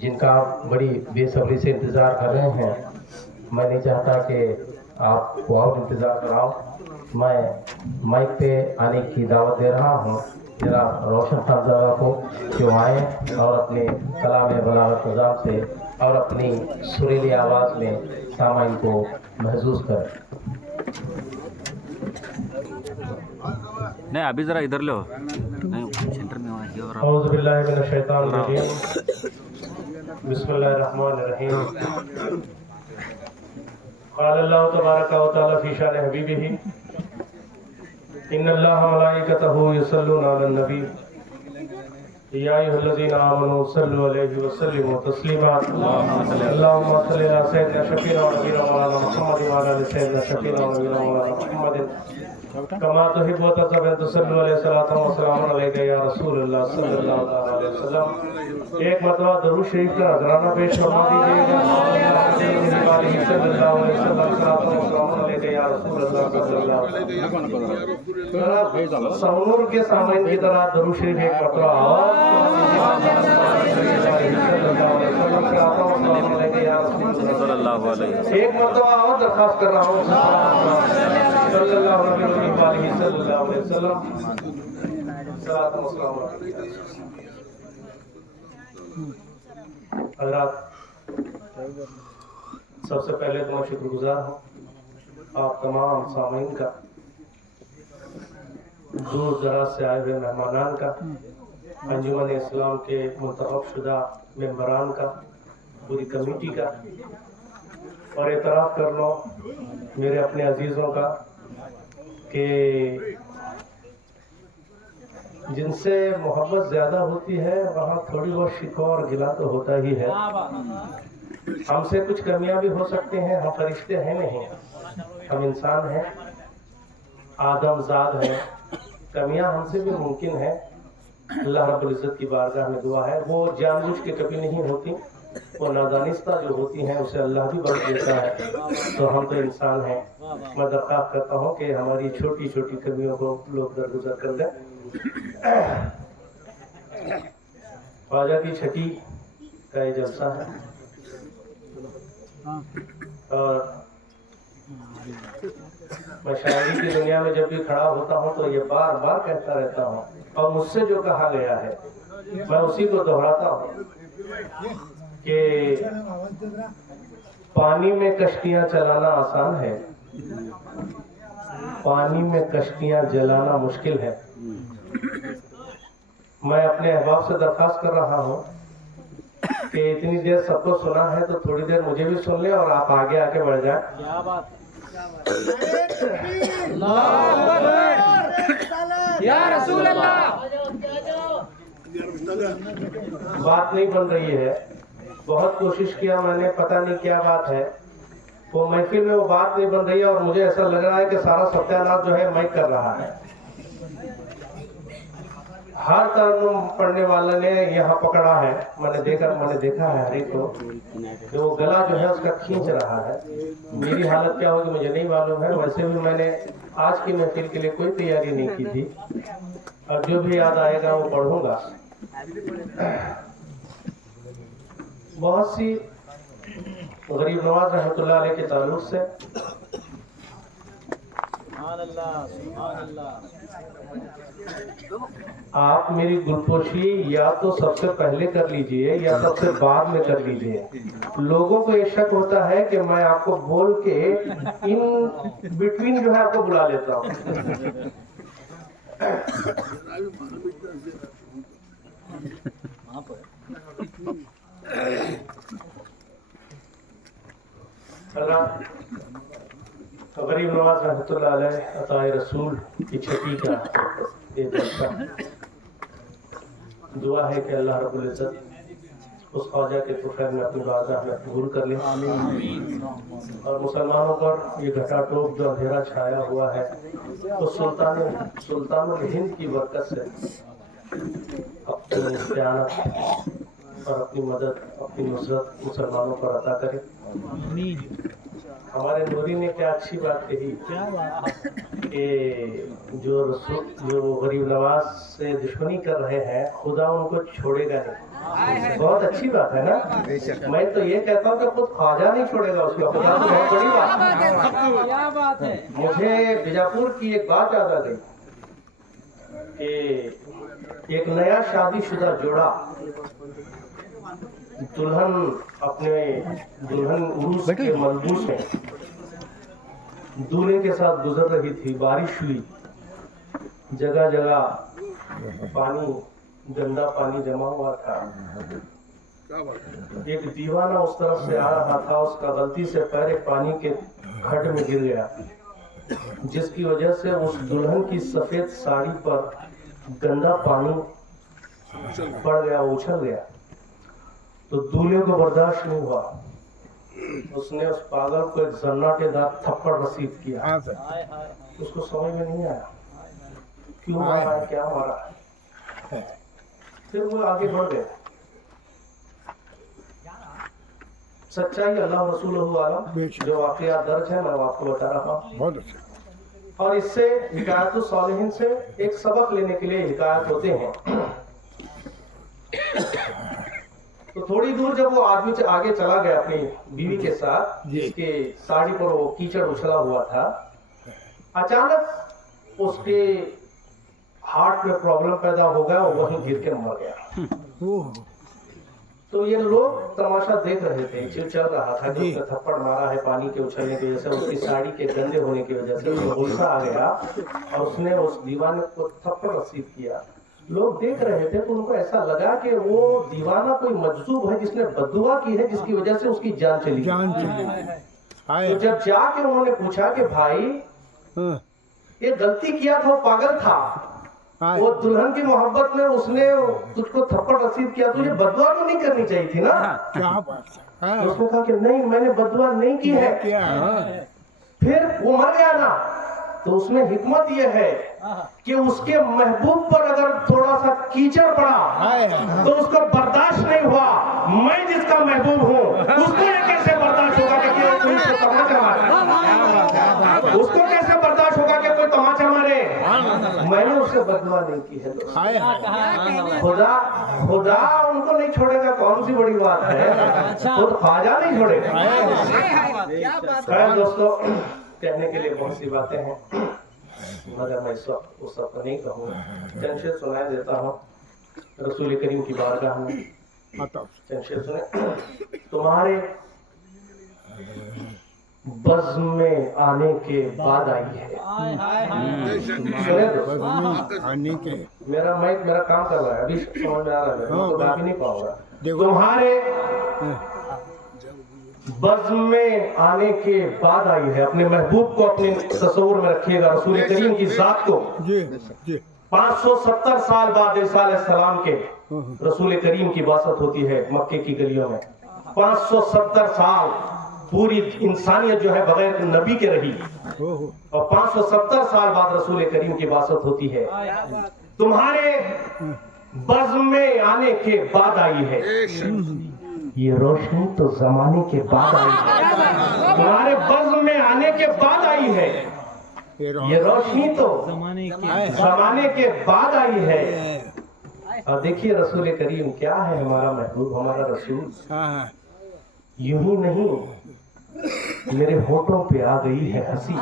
जिनका आप बड़ी बेसब्री से इंतज़ार कर रहे हैं, मैं नहीं चाहता कि आपको और इंतज़ार कराओ। मैं माइक पे आने की दावत दे रहा हूँ जरा रोशन साहबजादा को कि वो आए और अपने कलाम बलागत निज़ाम से और अपनी सुरीली आवाज़ में सामाइन को महसूस करें। नहीं अभी जरा इधर लो, नहीं सेंटर में वहाँ ये और औज़ु बिल्लाहि मिनश शैतानिर रजीम, बिस्मिल्लाहिर रहमानिर रहीम। क़ाल अल्लाहु तबारक व तआला फ़ी शान हबीबिही इन्नल्लाहा व मलाइकतहु युसल्लूना अलन नबी या अय्युहल्लज़ीना आमनू सल्लु अलैहि व सल्लिमू तस्लीमा। अल्लाहुम्मा सल्लि अला सय्यिदिना शफ़ीना व नबीना मौलाना मुहम्मद व अला आलि सय्यिदिना शफ़ीना व नबीना मौलाना मुहम्मद कमा तुहिब्बु व तर्ज़ा तुसल्लु अलैहि सलातु व सलामुन अलैका या रसूलल्लाह सल्लल्लाहु अलैहि वसल्लम। एक मरतबा दरूद शरीफ का नज़राना पेश फरमा दीजिएगा। सल्लल्लाहु अलैहि वसल्लम सलातु व सलामुन अलैका या रसूलल्लाह सल्लल्लाहु अलैहि वसल्लम। सनूर के सामने की तरह दरूद शरीफ एक मरतबा एक मरतबा और दरख्वास्त कर रहा हूँ सल्लल्लाहु अलैहि वसल्लम। हज़रात, सबसे पहले तो मैं शुक्रगुजार हूँ आप तमाम सामीन का, दूर दराज से आए हुए मेहमानान का, अंजुमन इस्लाम के मुंतखब शुदा मेंबरान का, पूरी कमेटी का, और एतराफ़ कर लो मेरे अपने अजीज़ों का कि जिनसे मोहब्बत ज़्यादा होती है वहाँ थोड़ी बहुत शिकवा और गिला तो होता ही है। हमसे कुछ कमियां भी हो सकती हैं, हम फरिश्ते हैं नहीं, हम इंसान हैं, आदमजाद हैं, कमियां हमसे भी मुमकिन है। अल्लाह रब्बुल इज़्ज़त की बारगाह में दुआ है, वो जानबूझ के कभी नहीं होती, वो नादानिस्ता जो होती हैं उसे अल्लाह भी बख्श देता है। तो हम तो इंसान हैं। मैं दरख्वास्त करता हूँ कि हमारी छोटी छोटी कमियों को लोग दरगुजर कर दें। ख्वाजा की छठी का ये जलसा है और मैं शायरी की दुनिया में जब भी खड़ा होता हूँ तो ये बार बार कहता रहता हूँ, और मुझसे जो कहा गया है मैं उसी को दोहराता हूँ कि पानी में कश्तियाँ चलाना आसान है, पानी में कश्तियाँ जलाना मुश्किल है। मैं अपने अहबाब से दरख्वास्त कर रहा हूँ कि इतनी देर सबको सुना है तो थोड़ी देर मुझे भी सुन ले और आप आगे आके बढ़ जाए। क्या बात या रसूल अल्लाह। बात नहीं बन रही है, बहुत कोशिश किया मैंने, पता नहीं क्या बात है, वो महफिल में वो बात नहीं बन रही है और मुझे ऐसा लग रहा है कि सारा सत्यानाश जो है मैं कर रहा है। हर तरन्नुम पढ़ने वाले ने यहाँ पकड़ा है, मैंने देखा है हर एक को कि वो गला जो है उसका खींच रहा है। मेरी हालत क्या होगी मुझे नहीं मालूम है। वैसे भी मैंने आज की महफिल के लिए कोई तैयारी नहीं की थी और जो भी याद आएगा वो पढ़ूंगा। बहुत सी गरीब नवाज रहमतुल्लाह अलैह के ताल्लुक से आप मेरी गुलपोशी या तो सबसे पहले कर लीजिए या सबसे बाद में कर लीजिए। लोगों को ये शक होता है कि मैं आपको बोल के इन बिटवीन जो है आपको बुला लेता हूँ। गरीब नवाज रहमतुल्लाह अलैह अताए रसूल की छठी का ये जलसा, दुआ है कि अल्लाह रब्बुल इज़्ज़त उस ख्वाजा के तुफ़ैल में अपनी बारगाह में कबूल कर ले और मुसलमानों पर ये घटाटोप जो अंधेरा छाया हुआ है तो सुल्तानुल हिंद की बरकत से अपनी इस्तिआनत और अपनी मदद, अपनी नुसरत मुसलमानों पर अता करे। हमारे नूरी ने क्या अच्छी बात कही कि जो गरीब नवाज से दुश्मनी कर रहे हैं खुदा उनको छोड़ेगा नहीं। बहुत अच्छी बात है ना। मैं तो ये कहता हूँ कि खुद ख्वाजा नहीं छोड़ेगा उसको, खुदा तो बहुत बड़ी बात है। क्या बात है। मुझे बीजापुर की एक बात याद आ गई कि एक नया शादीशुदा जोड़ा दुल्हन उर्स के मलबूस में दूल्हे के साथ गुजर रही थी। बारिश हुई, जगह जगह पानी, गंदा पानी जमा हुआ था। एक दीवाना उस तरफ से आ रहा था, उसका गलती से पैर एक पानी के खड्ड में गिर गया, जिसकी वजह से उस दुल्हन की सफेद साड़ी पर गंदा पानी पड़ गया, उछल गया। तो दूल्हे को बर्दाश्त नहीं हुआ, उसने उस पागल को एक जन्नाटेदार थप्पड़ रसीद किया। उसको समझ में नहीं आया क्यों मारा है, क्या मारा है। फिर वो आगे बढ़ गए। सच्चाई अल्लाह रसूल आलम, जो वाकया दर्ज है मैं आपको बता रहा हूँ। और इससे हिकायत सालिहीन से एक सबक लेने के लिए हिकायत होते हैं। तो थोड़ी दूर जब वो आदमी आगे चला गया अपनी बीवी के साथ, जिसके साड़ी पर वो कीचड़ उछला हुआ था, अचानक उसके हार्ट में प्रॉब्लम पैदा हो गया और वहीं गिर के मर गया। तो ये लोग तमाशा देख रहे थे, चल रहा था कि उसने थप्पड़ मारा है पानी के उछलने की वजह से, उसकी साड़ी के गंदे होने की वजह से उसको गुस्सा आ गया और उसने उस दीवाने को थप्पड़ रसीद किया। लोग देख रहे थे तो उनको ऐसा लगा कि वो दीवाना कोई मजदूब है जिसने बद्दुआ की है, जिसकी वजह से उसकी जान चली। तो जब जाके उन्होंने पूछा कि भाई ये गलती किया था, वो पागल था, वो दुल्हन की मोहब्बत में उसने तुझको थप्पड़ रसीद किया, तुझे बददुआ तो नहीं करनी चाहिए थी ना। तो उसने कहा कि नहीं, मैंने बददुआ नहीं की है। फिर वो मर गया ना, तो उसमें हिकमत यह है कि उसके महबूब पर अगर थोड़ा सा कीचड़ पड़ा तो उसको बर्दाश्त नहीं हुआ। मैं जिसका महबूब हूँ उसको ये कैसे बर्दाश्त होगा कि कोई उसको तमाचा मारे, उसको कैसे बर्दाश्त होगा कि कोई तमाचा मारे। मैंने उससे बददुआ नहीं की है। खुदा उनको नहीं छोड़ेगा, कौन सी बड़ी बात है, खुद ख्वाजा नहीं छोड़ेगा। खैर दोस्तों, कहने के लिए बहुत सी बातें हैं, मगर मैं उस वक्त नहीं कहूँगा। चंद शेर सुनाई देता हूँ रसूल करीम की बारगाह में। चंद शेर सुने। तुम्हारे बज़्म में आने के बाद आई है। सुने दोस्तों, मेरा काम कर रहा है, अभी समझ में आ रहा है, मैं तो गा भी नहीं पाऊंगा। तुम्हारे बज़्म में आने के बाद आई है। अपने महबूब को अपने तस्वुर में रखिएगा, रसूल करीम की जात को। 570 साल बाद ईसा अलैहिस्सलाम के रसूल करीम की बासत होती है मक्के की गलियों में। 570 साल पूरी इंसानियत जो है बगैर नबी के रही, और 570 साल बाद रसूल करीम की बासत होती है। तुम्हारे बज़्म में आने के बाद आई है। ये रोशनी तो जमाने के बाद आई है। तुम्हारे बज़्म में आने के बाद आई है। ये रोशनी तो जमाने के बाद आई है। और देखिए रसूल करीम क्या है, हमारा महबूब, हमारा रसूल। यूं ही नहीं मेरे होठों पे आ गई है हंसी,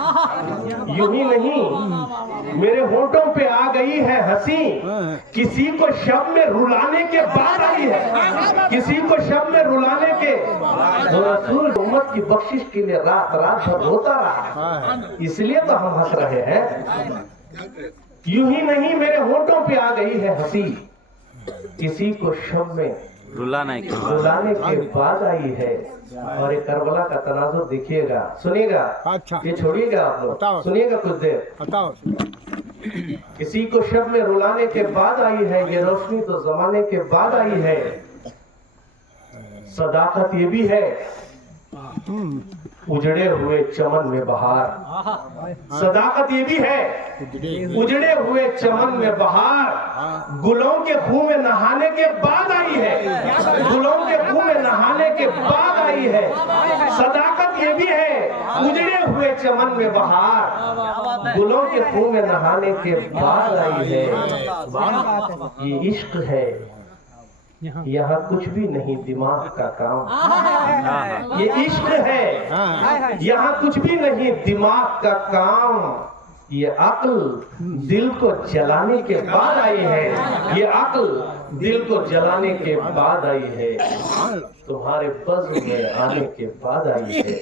यूं ही नहीं मेरे होठों पे आ गई है हंसी। किसी को शब में रुलाने के बाद आई है, किसी को शब में रुलाने के। तो रसूल उम्मत की बख्शिश के लिए रात रात भर रोता रहा, इसलिए तो हम हंस रहे हैं। यूं ही नहीं मेरे होठों पे आ गई है हंसी, किसी को शब में रुलाने के बाद आई है। और ये करबला का तनाजुर देखिएगा, सुनिएगा। अच्छा, ये छोड़िएगा आप लोग, सुनिएगा कुछ देर। बताओ। किसी को शब में रुलाने के बाद आई है, ये रोशनी तो जमाने के बाद आई है। सदाकत ये भी है उजड़े हुए चमन में बहार। सदाकत ये भी है उजड़े हुए चमन में बहार। गुलों के खूह में नहाने के बाद आई है, गुलों के खूह में नहाने के बाद आई है। सदाकत ये भी है उजड़े हुए चमन में बहार, गुलों के खूह में नहाने के बाद आई है। ये इश्क है, यहाँ कुछ भी नहीं दिमाग का काम, ये इश्क है। यहाँ कुछ भी नहीं दिमाग का काम, ये अक्ल दिल को जलाने के बाद आई है, ये अक्ल दिल को जलाने के बाद आई है, तुम्हारे बज़्म में आने के बाद आई है,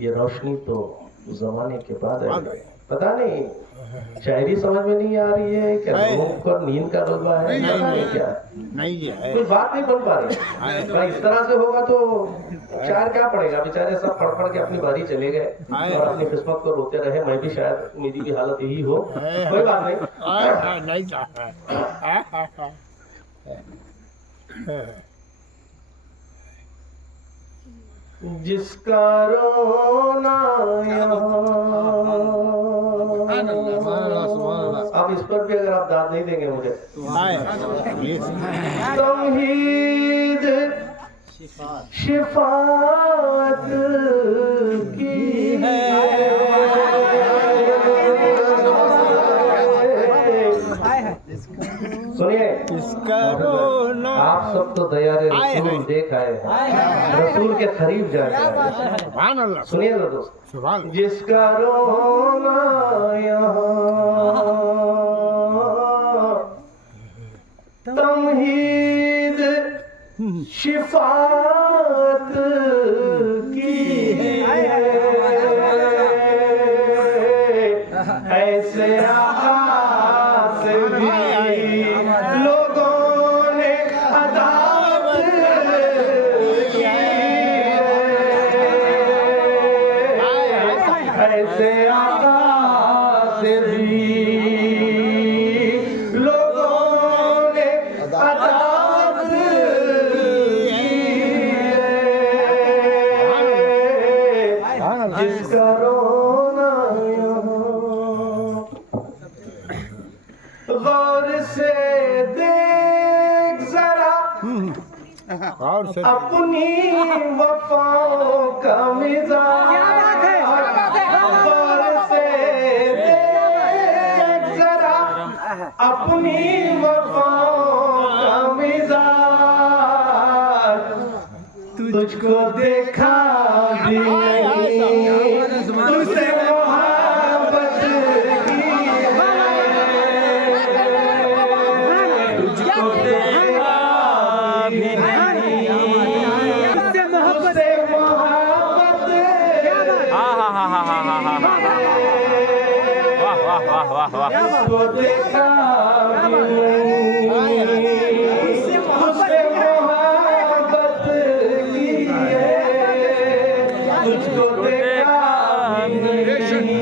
ये रोशनी तो जमाने के बाद आई है। पता नहीं शायरी समझ में नहीं आ रही है क्या, भूख और नींद का गलबा है, पता नहीं क्या नहीं है, कुछ बात नहीं बन पा रही। भाई इस तरह से होगा तो चार क्या पड़ेगा, बेचारे सब पढ़ पढ़ के अपनी बारी चले गए और अपनी किस्मत को रोते रहे। मैं भी शायद मेरी भी हालत यही हो, कोई बात नहीं। नहीं चाहता। जिसका रोना अब इस पर भी अगर आप दाद नहीं देंगे मुझे, तमहीद शिफात की सुनिए, आप सब तो दयारे रसूल देख आए हैं, रसूल के करीब जाए। सुनिए दोस्तों, जिसका रोना यहाँ तमहीद शिफात की है, ऐसे आस भी लोगों ने अदात की है, ऐसे आस भी लोगों ने अदात जिसका रोना गौर से देख जरा अपनी वफाओं का मिजाज, गौर से देख जरा अपनी वफाओं का मिजाज, तुझको देखा भी नहीं तुझसे मोहब्बत की है, तुझको देखा भी नहीं तुझसे मोहब्बत तुझको देखा भी नहीं तुझसे मोहब्बत की है, तुझको देखा भी नहीं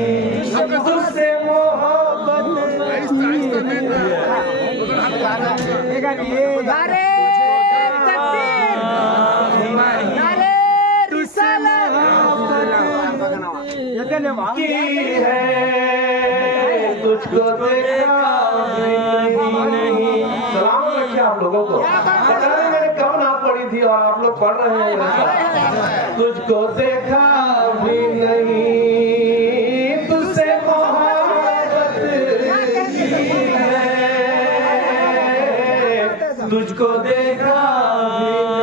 तुझसे मोहब्बत नारे तकबीर, नारे रिसालत की है, तुझको देखा भी नहीं। सलाम रखिए आप लोगों को, पता नहीं मैंने कब ना पढ़ी थी और आप लोग पढ़ रहे हैं मेरे साथ। तुझको देखा भी नहीं तुझसे मोहब्बत की है, तुझको देखा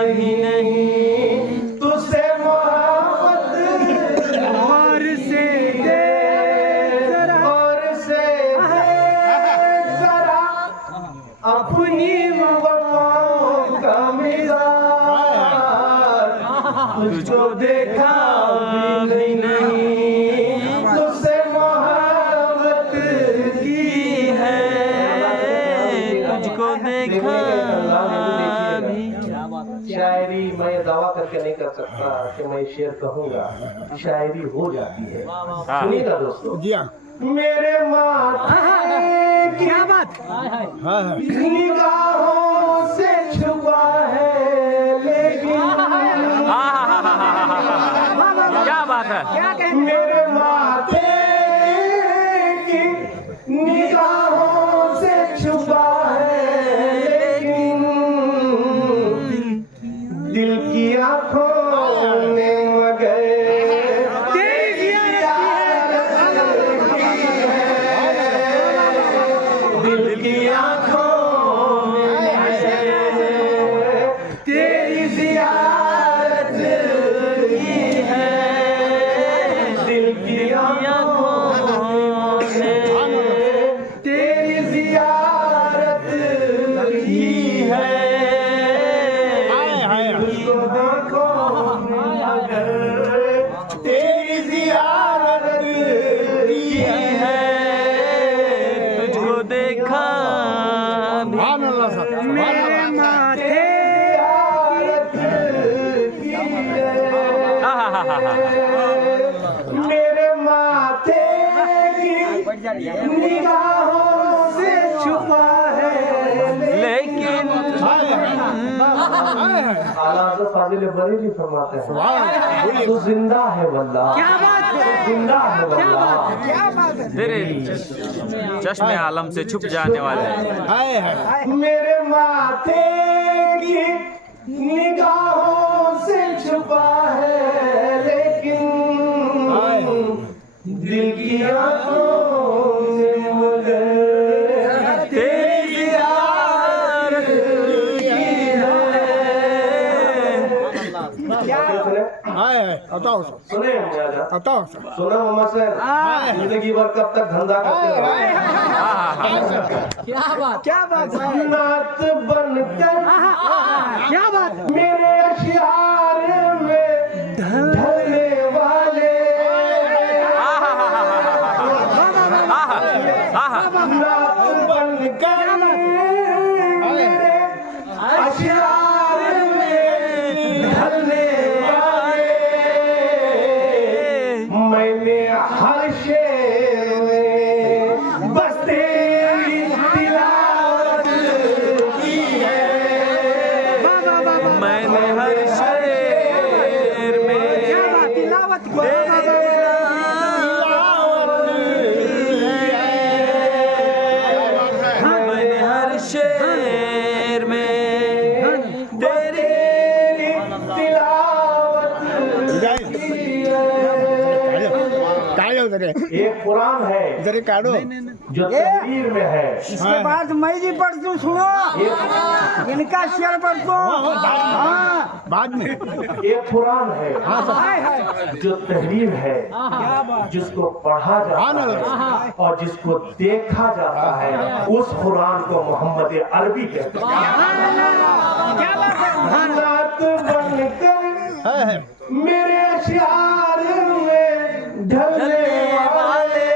भी नहीं तुझसे मोहब्बत और से जरा अपनी वफाओं का मिजाज, तुझको देखा भी नहीं तुझसे मोहब्बत की है, तुझको देखा भी। शायरी मैं दावा करके नहीं कर सकता कि मैं शेर कहूँगा, शायरी हो जाती है। सुनिएगा दोस्तों, मेरे माथे की क्या बात, निगाहों से छुपा है लेकिन क्या बात है, क्या कहते मेरे माथे की निगाहों से छुपा है लेकिन दिल की आंखों ने मगर दिल की आंखों में आंखों में अगर तेरी जियारत की है, तुझको देखा सुभान अल्लाह साहब, सुभान मेरे अल्लाह। माथे मेरे माथे की निगाहों से छुपा है लेकिन आला हज़रत फाजिल बरेली फरमाते हैं सुभान अल्लाह। बोलिए। तू जिंदा है वल्लाह, क्या बात है, जिंदा है क्या बात है, वल्लाह। क्या बात है। तेरे चश्मे आलम से छुप जाने वाले हैं। हाय हाय। मेरे माथे की निगाहों से छुपा है लेकिन दिल की आंखों में मगर तेरी जियारत की है। हाय हाय। बताओ सर, सुने मुआजा, बताओ सर। सुनो मोहम्मद सर, जिंदगी भर कब तक धंधा करते रहोगे? क्या बात है, नात बनकर क्या बात है। मेरे अशियार में ढलने वाले नात बनकर मेरे अशियार में ढलने वाले मैंने हर शेर में बस तेरी तिलावत की है। मैंने हर शेर में क्या बात, तिलावत की। मैंने हर शेर में तेरी काढ़ो जरे, एक कुरान है जरे काढ़ो। जो तहरीर में है, इसके बाद मैं जी पढ़ दूं, सुनो इनका शेर पढ़ दो। हाँ, बाद में। एक कुरान है हाय हाय, जो तहरीर है, जिसको पढ़ा जाता है और जिसको देखा जाता है, उस कुरान को मोहम्मद अरबी कहते हैं। क्या बात है। नात बनकर हाय हाय। मेरे अशियार में ढलने वाले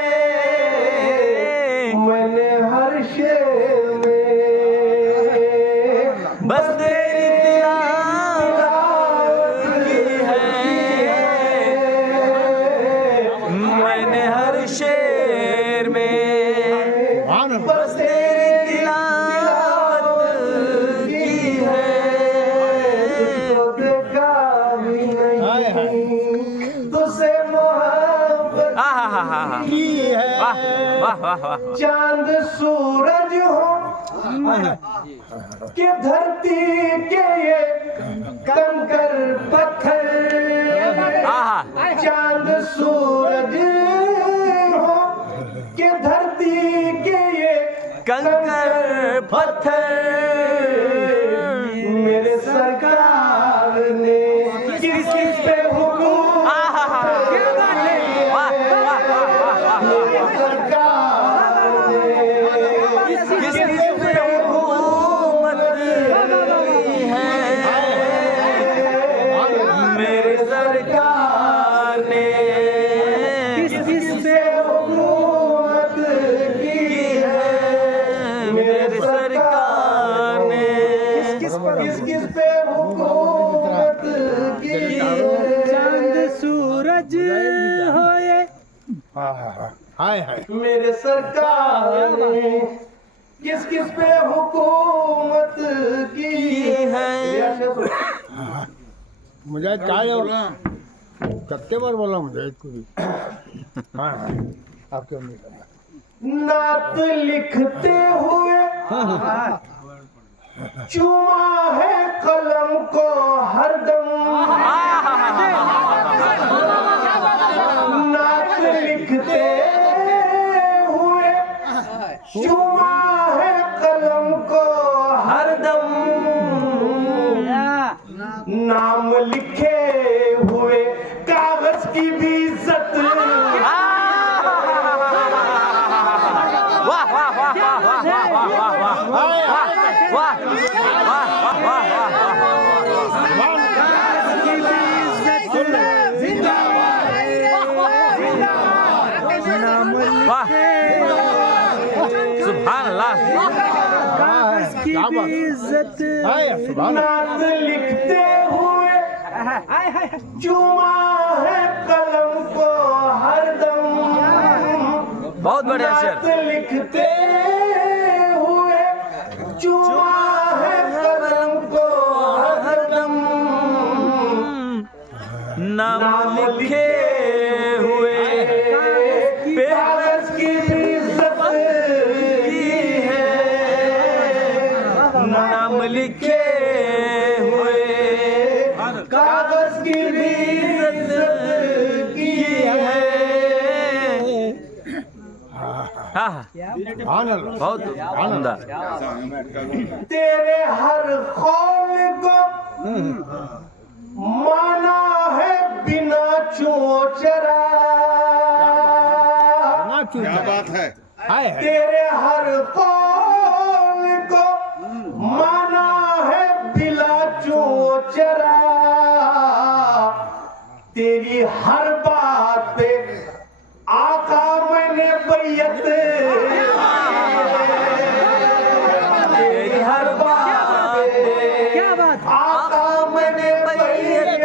मैंने हर शेर में बस तेरी तिलावत की है। मैंने हर शेर में सुभान अल्लाह। बस तेरी तिलावत की है। तुझको देखा भी हाय हाय। नहीं, तुझसे मोहब्बत वाह की है। वाह वाह वाह। चांद सूरज हो के धरती के ये कंकर पत्थर, चांद सूरज हो के धरती के ये कंकर पत्थर मेरे सरकार ने किस किस पे हुकूम क्या बात है। वाह वाह वाह वाह। सरकार ने किस किस पे हुकूमत है। मेरे सरकार ने किस किस पे हुकूमत की है। मेरे सरकार ने किस किस पे हुकूमत की है। चांद सूरज होए। हाय हाय। मेरे सरकार ने किस किस पे हुकूमत की है। मुझे काढ़ो। कितने बार बोला मुझे इसको भी। हाँ हाँ। आपके उम्मीद। नात लिखते हुए चुमा है कलम को हरदम, नात लिखते हुए चुमा है कलम को हरदम, नाम लिखे हुए कागज की भी इज्जत वाह वाह वाह वाह वाह वाह वाह वाह वाह वाह वाह वाह वाह वाह वाह। वाह सुभान अल्लाह क्या बात है सुभान नात लिखते हुए चुमा है कलम को हरदम। बहुत बढ़िया नात शेर लिखते हुए चुमा है कलम को हरदम। नाम लिखे हुए कागज की भी इज्जत की है। नाम लिखे हुए कागज की भी इज्जत की है। हाँ सुभान अल्लाह बहुत उम्दा तेरे हर कौल को माना है बिना चोचरा। क्या बात है हाय तेरे हर कौल को माना है बिला चोचरा। तेरी हर बात पे आका मैंने बैयत। तेरी हर बात पे क्या बात आका मैंने बैयत।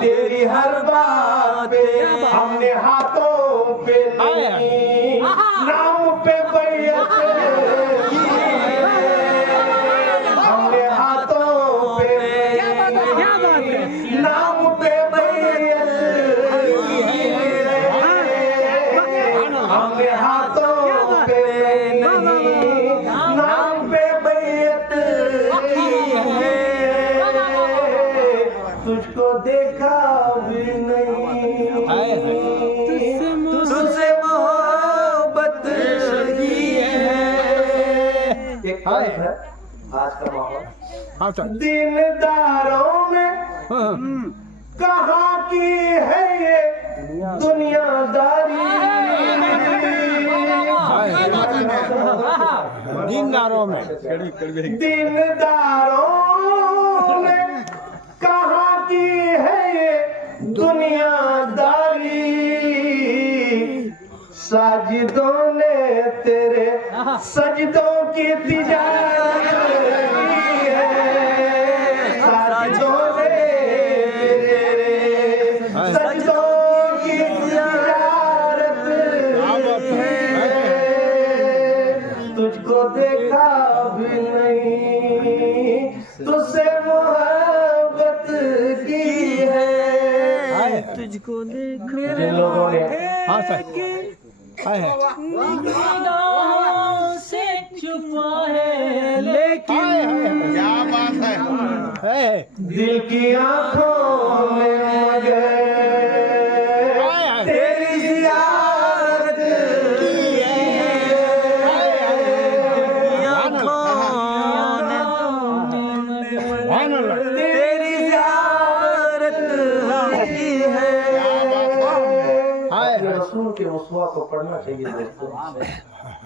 तेरी हर बात पे हमने हाथों पे नहीं नाम पे बैयत की है। हमने हाथों पे नाम पे बैयत की है। हमने हाथों पे नहीं नाम पे बैयत की है। तुझको देखा भी नहीं तुझसे मोहब्बत की है। एक कल्प है आज का माहौल। हाँ सर दीनदारों में कहाँ की है ये दुनियादारी। दीनदारों में दीनदारों में कहाँ की है ये दुनियादारी। साजिदों ने तेरे सजदों की तिजारत की है। साजिदों ने तेरे सजदों की तिजारत की है। तुझको देखा भी नहीं तुझसे मोहब्बत की है। तुझको देख जिन लोगों ने हाँ सर हाय है से छुपा है लेकिन क्या बात है दिल की आंखों में मुझे तेरी जियारत की है। तेरी जियारत की है। अपने रसूल के उस्वा को पढ़ना चाहिए दोस्तों।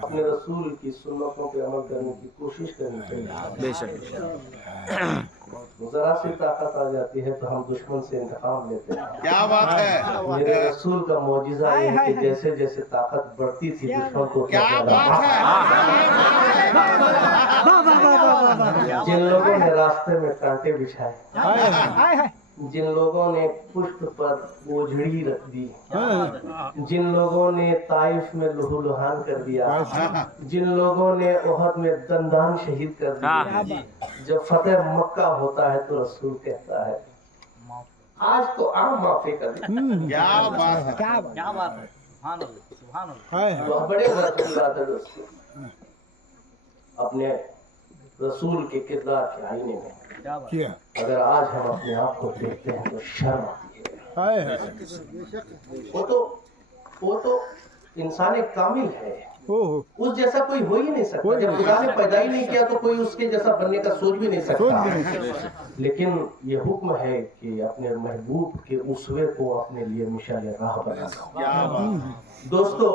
अपने रसूल की सुन्नतों पे अमल करने की कोशिश करनी चाहिए। बेशक जरा सी ताकत आ जाती है तो हम दुश्मन से इंतकाम लेते हैं। क्या बात है मेरे रसूल का मौजिजा ये है कि जैसे जैसे ताकत बढ़ती थी दुश्मन को क्या बात है जिन लोगों ने रास्ते में कांटे बिछाए, हाय जिन लोगों ने पुष्प पर बोझड़ी रख दी, जिन लोगों ने ताइफ में लुहुलुहान कर दिया, जिन लोगों ने ओहद में दंदान शहीद कर दिया, जब फतेह मक्का होता है तो रसूल कहता है आज तो आम माफी कर दी। क्या बात है क्या बात है बहुत बड़े बात है दोस्तों। अपने रसूल के किरदार के आईने में क्या अगर आज हम अपने आप को देखते हैं तो शर्म आती है। हाय वो तो इंसान कामिल है, ओह उस जैसा कोई हो ही नहीं सकता। जब खुदा ने पैदा ही नहीं किया तो कोई उसके जैसा बनने का सोच भी नहीं सकता। लेकिन ये हुक्म है कि अपने महबूब के उसवे को अपने लिए मिसाल राह बना। दोस्तों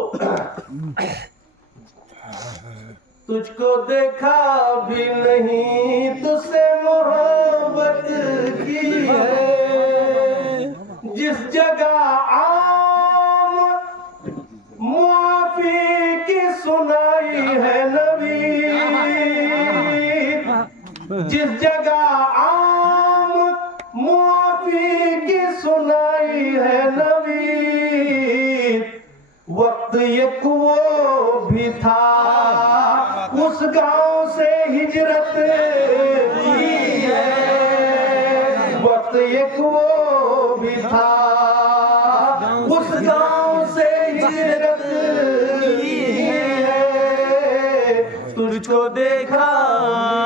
तुझको देखा भी नहीं तुझसे मोहब्बत की है। जिस जगह जिस जगह आम मुआफी की सुनाई है नवीद, वक्त एक वो भी था उस गांव से हिजरत की है, वक्त एक वो भी था उस गांव से हिजरत की है, तुझको देखा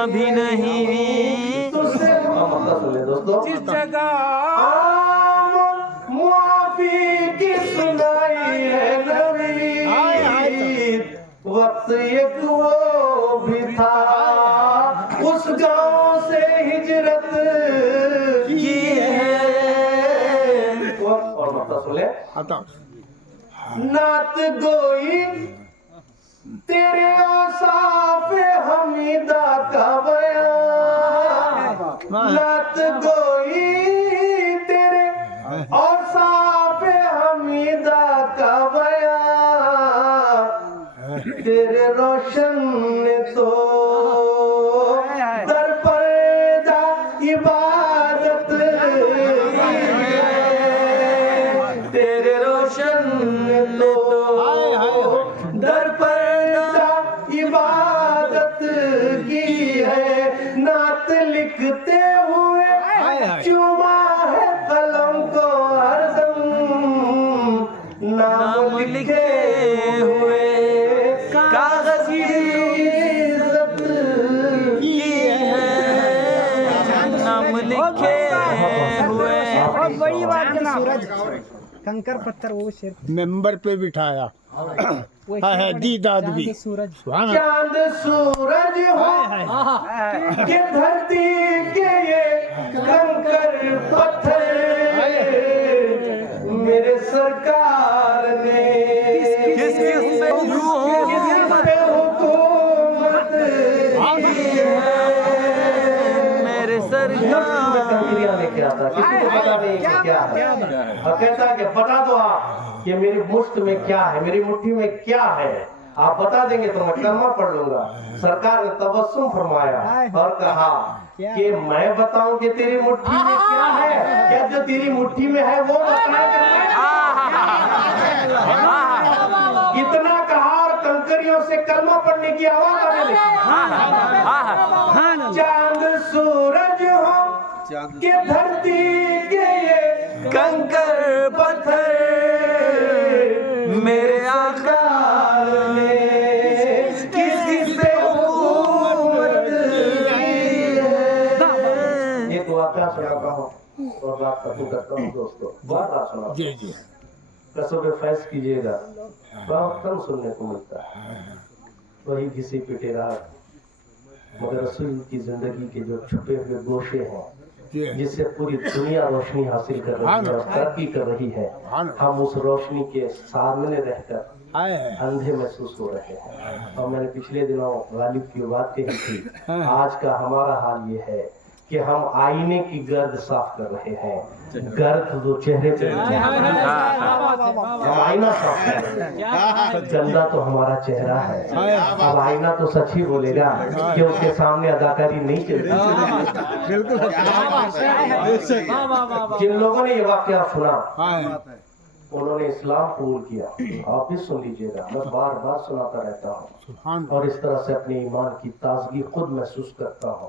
भी नहीं। तुझसे सुनिए दोस्तों, जिस जगह आम मुआफी की सुनाई है नवीद, वक्त एक वो भी था उस गांव से हिजरत की है। और मतलब सुने, नात गोई तेरे औसाफ हमीदा का बयान, नात गोई तेरे औसाफ हमीदा का बयान, तेरे रोशन ने तो दर पर्दा इबादत की है, तेरे रोशन ने तो दर पर्दा इबादत की है, नात लिखते हुए चुमा है कलम को हरदम, नाम लिखे हुए कागज की इज्जत की है, नाम लिखे हुए। बहुत बड़ी बात जनाब। कंकर पत्थर वो शेर मेंबर पे बिठाया है दीदाद भी सूरज चांद सूरज हो के धरती के ये कंकर पत्थर, मेरे सरकार ने किस पे हुकूमत की है, मेरे सरकार कंकरियां लेके आता, किसी को पता नहीं कि क्या है, और कहता है कि बता दो आप कि मेरी मुश्त में क्या है, मेरी मुट्ठी में क्या है, आप बता देंगे तो मैं कलमा पढ़ लूंगा। सरकार ने तबस्सुम फरमाया और कहा कि मैं बताऊं कि तेरी मुट्ठी में क्या है, क्या जो तेरी मुट्ठी में है वो बताएगा। इतना कहा और कंकरियों से कलमा पढ़ने की आवाज आने लगी। चांद सूरज हो के धरती के ये कंकर पत्थर, मेरे आका ने किसी से हुकूमत की है। एक वाक़या सुनाता हूँ और बात खत्म करता हूँ दोस्तों, बहुत बात सुना जी जी कसों पे फैस कीजिएगा, बहुत कम सुनने को मिलता है। वही घिसी पिटे रात, मगर रसूल की जिंदगी के जो छुपे हुए गोशे हैं जिससे पूरी दुनिया रोशनी हासिल कर रही है और तरक्की कर रही है, हम उस रोशनी के सामने रहकर अंधे महसूस हो रहे हैं। और मैंने पिछले दिनों गालिब की बात कही थी, आज का हमारा हाल ये है कि हम आईने की गर्द साफ कर रहे हैं, गर्द जो चेहरे पे हम आईना साफ कर रहे हैं, गंदा तो हमारा चेहरा है। अब आईना तो सच ही बोलेगा कि उसके सामने अदाकारी नहीं चलती। जिन लोगों ने ये वाकया सुना उन्होंने इस्लाम कबूल किया। आप भी सुन लीजिएगा, मैं बार बार सुनाता रहता हूँ और इस तरह से अपने ईमान की ताजगी खुद महसूस करता हूँ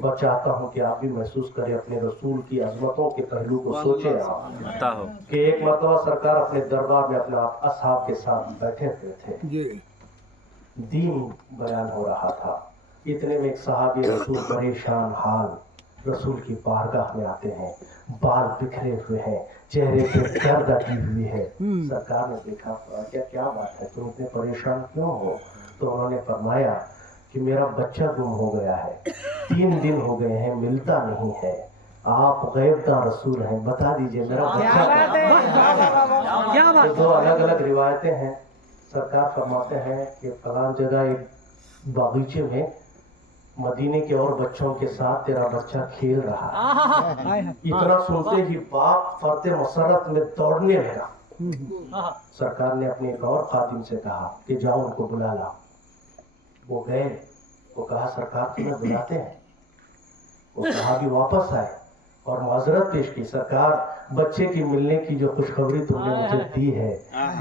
और चाहता हूँ कि आप भी महसूस करें, अपने रसूल की अजमतों के पहलू को सोचे आप कि एक मरतबा सरकार अपने दरबार में अपने असहाब के साथ बैठे हुए थे, दीन बयान हो रहा था। इतने में एक सहाबी रसूल परेशान हाल रसूल की बारगाह में आते हैं, बाल बिखरे हुए हैं, चेहरे पे दर्द अटी हुई है। सरकार ने देखा, क्या बात है, तुम इतने परेशान क्यों हो? तो उन्होंने फरमाया कि मेरा बच्चा गुम हो गया है, 3 दिन हो गए हैं, मिलता नहीं है। आप गैबदार रसूल हैं, बता दीजिए मेरा बच्चा। तो 2 अलग अलग रिवायतें हैं। सरकार फरमाते हैं कि फलां जगह एक बागीचे में मदीने के और बच्चों के साथ तेरा बच्चा खेल रहा है। इतना सुनते ही बाप फरते मसरत में दौड़ने लगा। सरकार ने अपने एक और खादिम से कहा कि जाओ उनको बुला लाओ। वो गए, वो कहा सरकार तुम्हें बुलाते हैं। वो सहाबी वापस आए और माजरत पेश की, सरकार बच्चे की मिलने की जो खुशखबरी तुमने मुझे दी है,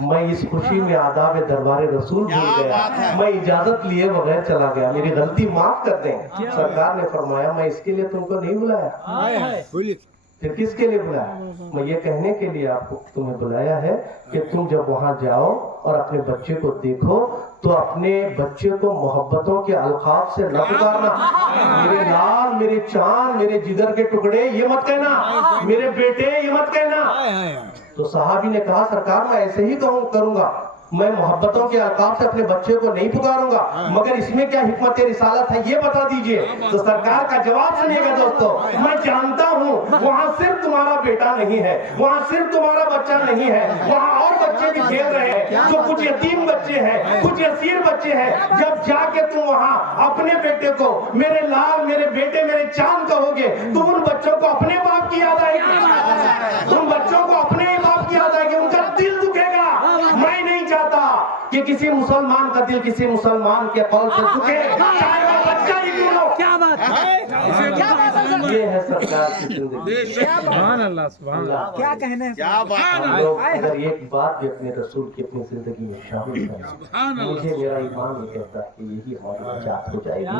मैं इस खुशी में आदाब दरबार रसूल भूल गया, मैं इजाजत लिए बगैर चला गया, मेरी गलती माफ कर दें। सरकार ने फरमाया मैं इसके लिए तुमको नहीं बुलाया, फिर किसके लिए बुलाया? मैं ये कहने के लिए आपको तुम्हें बुलाया है कि तुम जब वहां जाओ और अपने बच्चे को देखो तो अपने बच्चे को मोहब्बतों के अलकाब से न पुकारना, मेरे लाल, मेरे चांद, मेरे जिगर के टुकड़े, ये मत कहना, मेरे बेटे, ये मत कहना। तो सहाबी ने कहा सरकार मैं ऐसे ही करूंगा, मैं मोहब्बतों के अलकाब से अपने बच्चे को नहीं पुकारूंगा, मगर इसमें क्या हिकमत रिसालत है ये बता दीजिए। तो सरकार का जवाब सुनिएगा दोस्तों, मैं जानता हूँ वहाँ सिर्फ तुम्हारा बेटा नहीं है, वहाँ सिर्फ तुम्हारा बच्चा नहीं है, वहाँ और बच्चे भी खेल रहे हैं, जो कुछ यतीम बच्चे हैं, कुछ असीर बच्चे हैं। जब जाके तुम वहाँ अपने बेटे को मेरे लाल, मेरे बेटे, मेरे चांद कहोगे तो उन बच्चों को अपने बाप की याद आएगी, उन बच्चों को अपने ही बाप की याद आएगी, उनका दिल दुखेगा। मैं नहीं चाहता कि किसी मुसलमान का दिल किसी मुसलमान के कौल से दुखे, चाहे वो बच्चा ही क्यों हो। क्या बात है, ये है सरकार की जिंदगी। सुभान अल्लाह, सुभान अल्लाह। क्या कहने हैं, क्या बात। हम लोग अगर एक बात भी अपने रसूल की अपनी जिंदगी में शामिल करें, मुझे मेरा ईमान ये कहता है कि यही हमारी निजात हो जाएगी।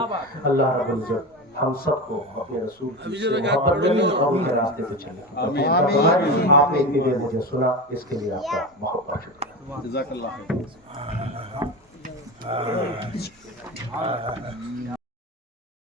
अल्लाह रब्बुल इज्जत हम सबको अपने रसूल की मोहब्बत करने के रास्ते पे चले। आपने इतनी देर मुझे सुना, इसके लिए आपका बहुत बहुत शुक्रिया।